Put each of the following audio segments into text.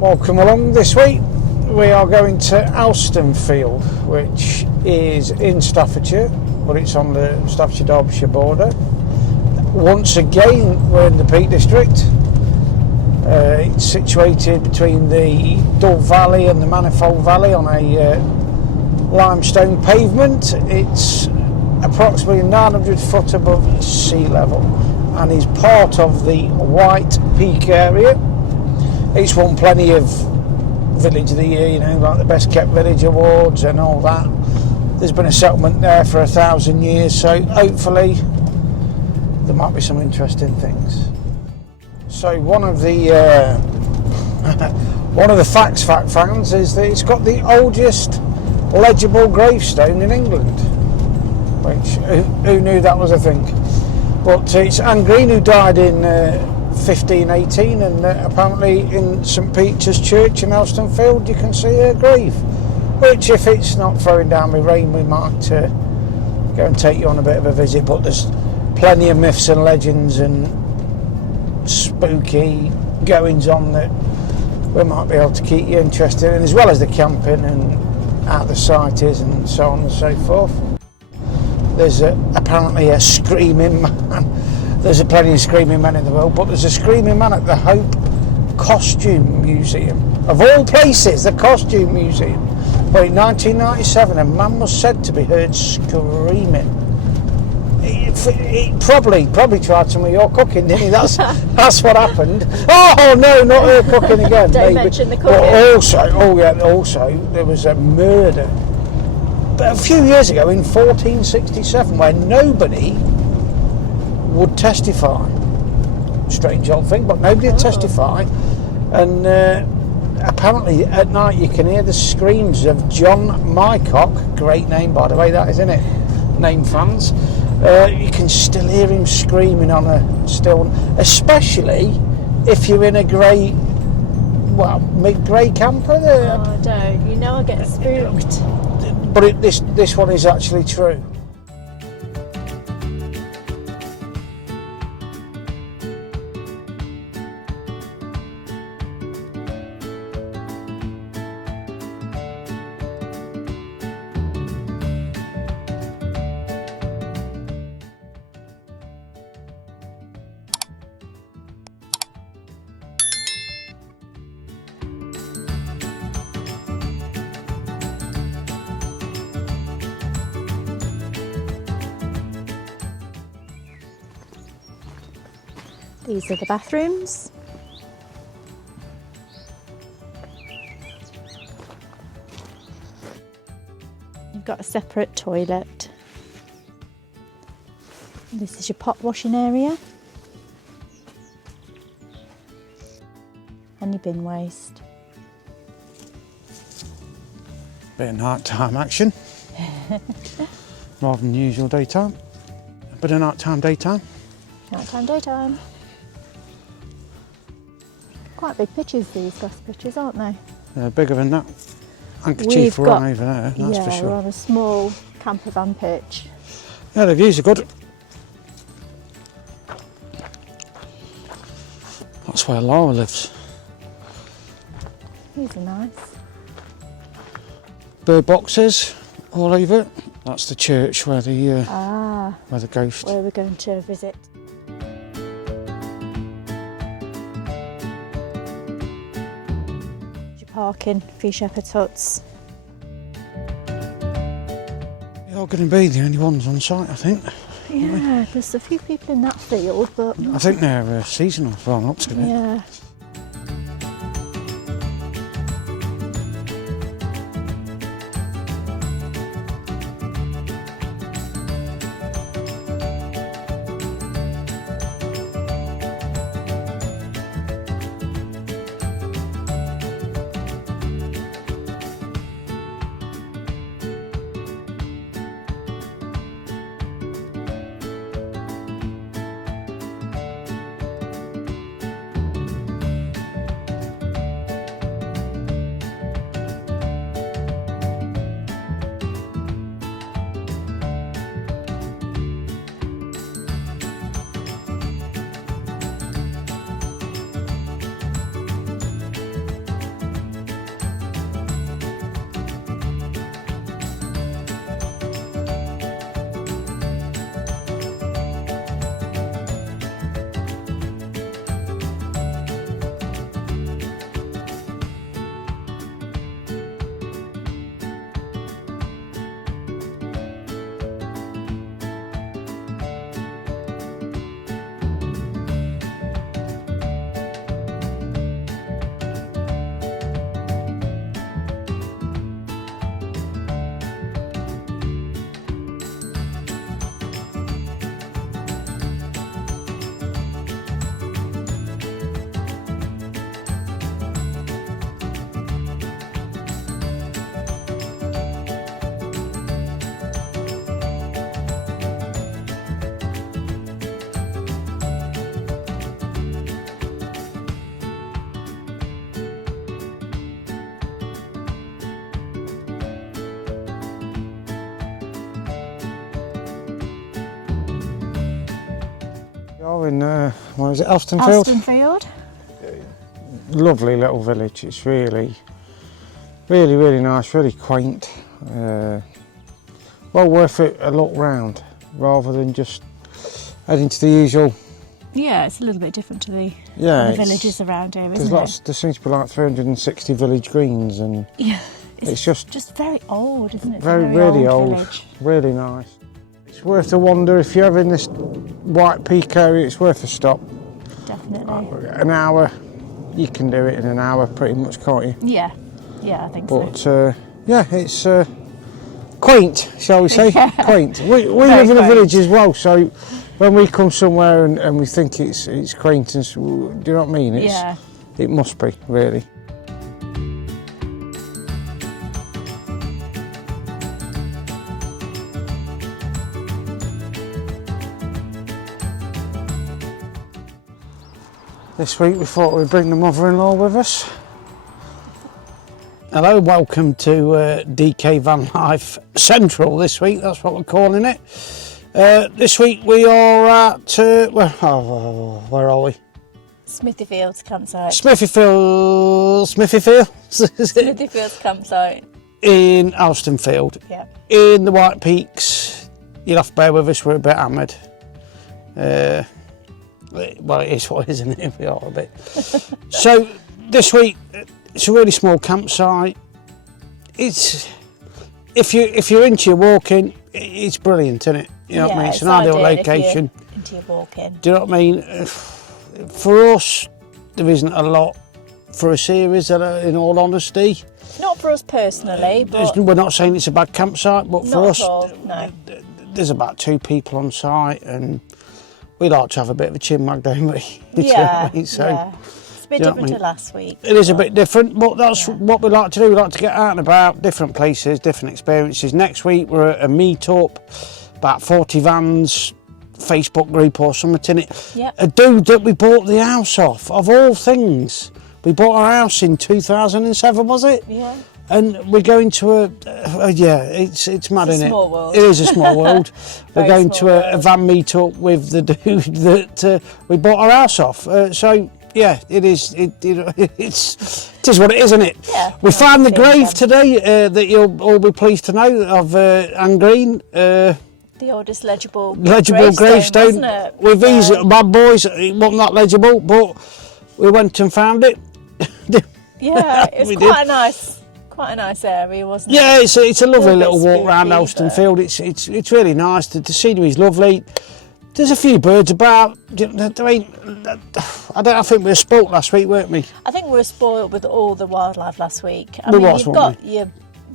Welcome along. This week we are going to Alstonefield, which is in Staffordshire, but it's on the Staffordshire-Derbyshire border. Once again, we're in the Peak District. It's situated between the Dove Valley and the Manifold Valley on a limestone pavement. It's approximately 900 foot above sea level and is part of the White Peak area. It's won plenty of Village of the Year, like the Best Kept Village Awards and all that. There's been a settlement there for 1,000 years, so hopefully there might be some interesting things. So one of the facts is that it's got the oldest legible gravestone in England, which who knew that was a thing? But it's Anne Green who died in 1518, and apparently in St Peter's Church in Alstonefield you can see her grave, which if it's not throwing down with rain we might go and take you on a bit of a visit. But there's plenty of myths and legends and spooky goings on that we might be able to keep you interested in, as well as the camping and how the site is and so on and so forth. There's apparently a screaming man. There's plenty of screaming men in the world, but there's a screaming man at the Hope Costume Museum. Of all places, the Costume Museum. But in 1997, a man was said to be heard screaming. He probably tried some of your cooking, didn't he? That's what happened. Oh no, not her cooking again. Don't mention the cooking. But also there was a murder. But a few years ago, in 1467, where nobody would testify. Strange old thing, but nobody would testify. And apparently at night you can hear the screams of John Mycock. Great name, by the way, that is, isn't it? Name fans. You can still hear him screaming on a still, especially if you're in a mid-grey camper. Oh, don't. I get spooked. But this one is actually true. These are the bathrooms. You've got a separate toilet. This is your pot washing area. And your bin waste. Bit of night-time action. Rather than usual daytime. A bit of night-time, daytime. Night-time, daytime. Quite big pitches, these grass pitches, aren't they? They're bigger than that handkerchief we're on over there, that's for sure. We're on a small camper van pitch. Yeah, the views are good. That's where Laura lives. These are nice. Bird boxes all over it. That's the church where the ghost. Where we're going to visit. Parking for your shepherd's huts. You're going to be the only ones on site, I think. Yeah, there's a few people in that field, but I think they're seasonal for up to it. Yeah. are in, where is it, Alstonefield? Alstonefield. Lovely little village. It's really nice, really quaint. Well worth it a look round rather than just heading to the usual. Yeah, it's a little bit different to the Yeah, other villages around here, isn't it? There seems to be like 360 village greens, and Yeah, it's just very old, isn't it? It's very a really old old, village. really nice. It's worth a wander if you're ever in this White Peak area. It's worth a stop. Definitely. An hour, you can do it in an hour, pretty much, can't you? Yeah, I think so. But yeah, it's quaint, shall we say? Quaint. We live in a quaint. village as well, so when we come somewhere and we think it's quaint, and do you know what I mean? It must be, really. This week we thought we'd bring the mother-in-law with us. Hello, welcome to DK Van Life Central this week, that's what we're calling it. This week we are at, where are we? Smithyfields campsite. Smithyfields. Smithyfields campsite. In Alstonefield. Yeah. In the White Peaks. You'll have to bear with us, we're a bit hammered. Well, it is what it is, isn't it? We are a bit. So this week, it's a really small campsite. It's if you're into your walking, it's brilliant, isn't it? You know what I mean? It's an ideal location. Into your walking. Do you know what I mean? For us, there isn't a lot for us here, is there? In all honesty, not for us personally, but we're not saying it's a bad campsite, but for us, no. There's about 2 people on site, and we like to have a bit of a chin mag, don't we? Yeah, you know what I mean? So, yeah. It's a bit different to last week. It is a bit different, but that's what we like to do. We like to get out and about, different places, different experiences. Next week we're at a meet-up, about 40 vans, Facebook group or something in it. Yep. A dude that we bought the house off, of all things. We bought our house in 2007, was it? Yeah. And we're going to it's mad, isn't it? Small world. It is a small world. We're going to a world. van meet-up with the dude that we bought our house off. So yeah, it is. It is what it is, isn't it? Yeah. We found the grave today that you'll all be pleased to know of Anne Green. The oldest legible gravestone. wasn't it? With these bad boys, it wasn't that legible, but we went and found it. Yeah, it was quite a nice area, wasn't it? Yeah, it's a lovely little walk around spooky, Alstonefield. It's really nice. The scenery's lovely. There's a few birds about. I think we were spoilt last week, weren't we? I think we were spoiled with all the wildlife last week. You've got your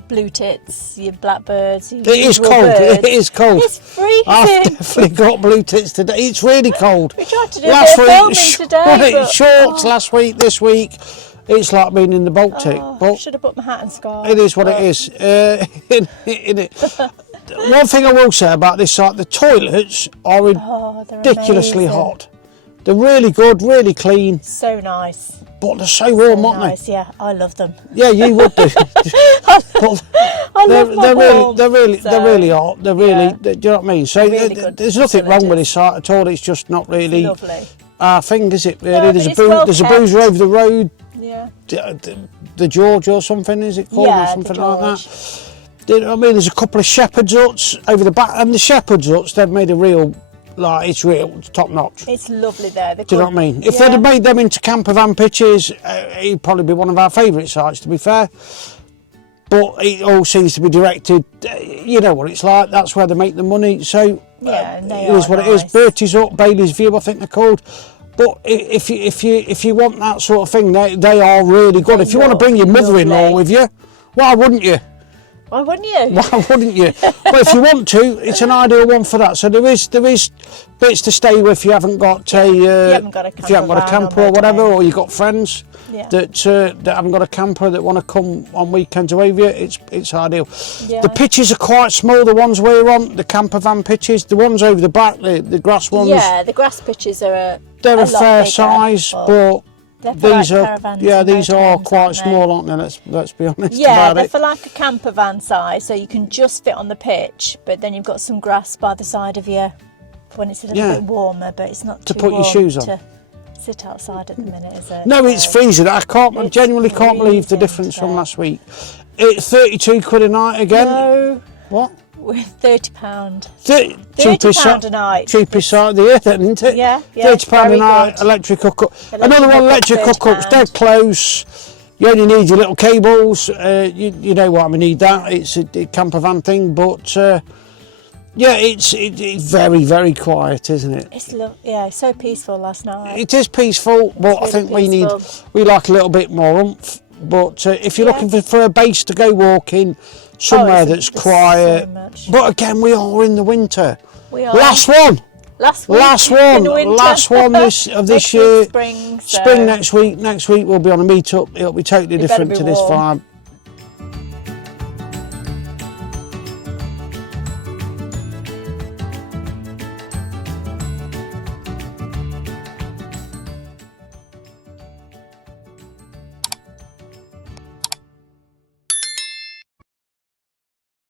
blue tits, your blackbirds. It is cold. Birds. It is cold. It's freezing. I've definitely got blue tits today. It's really cold. We tried to do a bit of filming today. But, shorts last week. This week, it's like being in the Baltic. I should have put my hat and scarf. It is what it is. In it. One thing I will say about this site, the toilets are ridiculously hot. They're really good, really clean. So nice. But they're so warm, aren't they? Nice, yeah. I love them. Yeah, you would do. They're really hot. They're really. Do you know what I mean? So really there's nothing wrong with this site at all. It's just not really our thing, is it? Really, No, there's a boozer over the road. Yeah. The George or something, is it called? Yeah, or something the like George. that. Do you know what I mean? There's a couple of shepherd's huts over the back, and the shepherd's huts, they've made a real, it's real, top notch. It's lovely there. Do you know what I mean? If they'd have made them into camper van pitches, it'd probably be one of our favourite sites, to be fair. But it all seems to be directed, you know what it's like, that's where they make the money. So it is what it is. Bertie's Hut, Bailey's View, I think they're called. But if you want that sort of thing, they are really good. If you want to bring your mother-in-law with you, why wouldn't you? Why wouldn't you? Why wouldn't you? But if you want to, it's an ideal one for that. So there is bits to stay with if you haven't got a camper or whatever, or you've got friends that haven't got a camper that want to come on weekends away with you. It's ideal. Yeah. The pitches are quite small. The ones we're on, the camper van pitches, the ones over the back, the grass ones. Yeah, the grass pitches are they're a fair size, but. These are quite small, aren't they? Let's be honest. Yeah, they're for like a camper van size, so you can just fit on the pitch. But then you've got some grass by the side of your when it's a little bit warmer, but it's not to too put warm your shoes on. to sit outside at the minute, is it? No, it's freezing. I genuinely can't believe the freezing difference today. from last week. It's 32 quid a night again. No, What? we're £30. Cheapest a night. Cheapest site of the year, then, isn't it? Yeah, £30 a very night, good. electric hookup. Electric Another one, hookup, electric hookup's £30. dead close. You only need your little cables. You know what I mean, need that. It's a camper van thing, but yeah, it's very, very quiet, isn't it? It's so peaceful last night. It is peaceful, but I think we like a little bit more oomph. But if you're looking for a base to go walking, somewhere that's quiet. So much. But again, we are in the winter. We are. Last one Last one of this year. Spring Next week. Next week we'll be on a meet-up. It'll be totally different to this vibe.